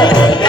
রে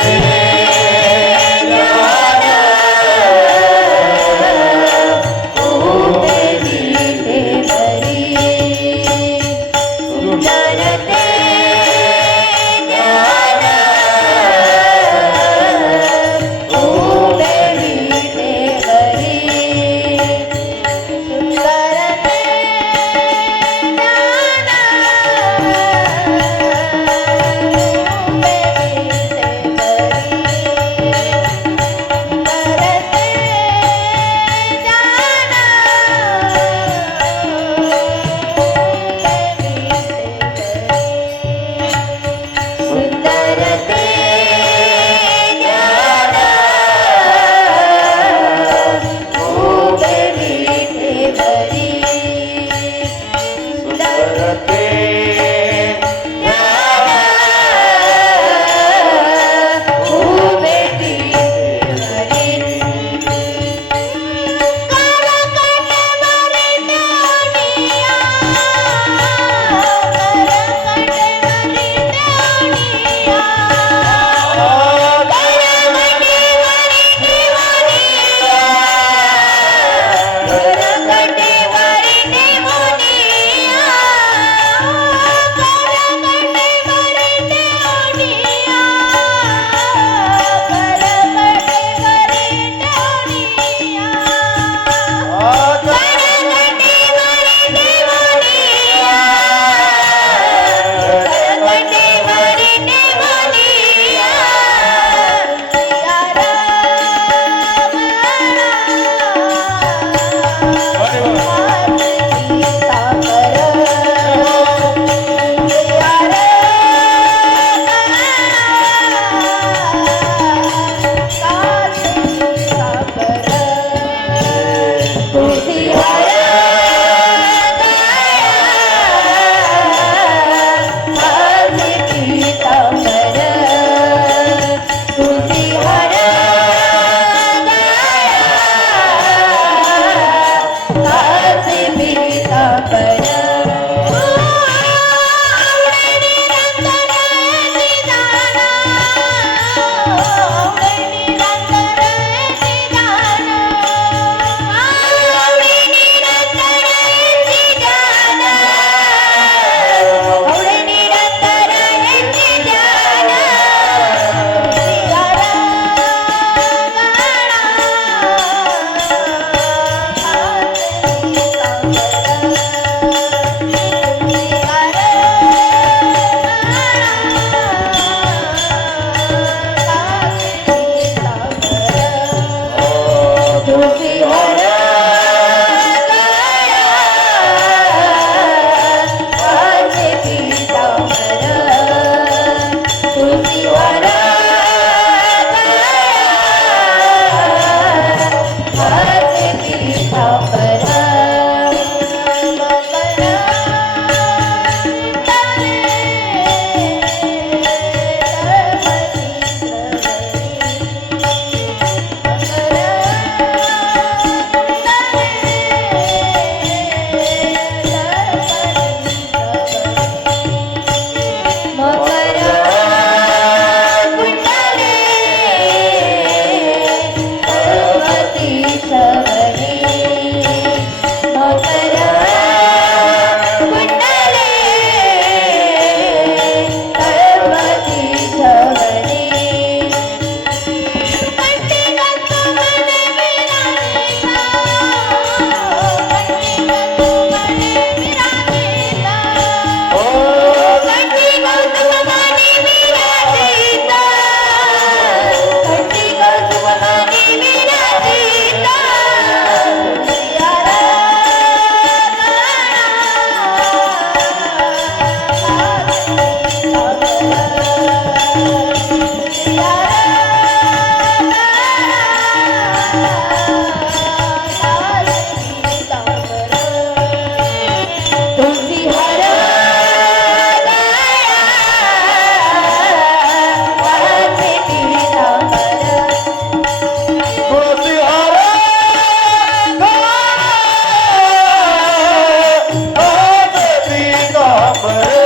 पर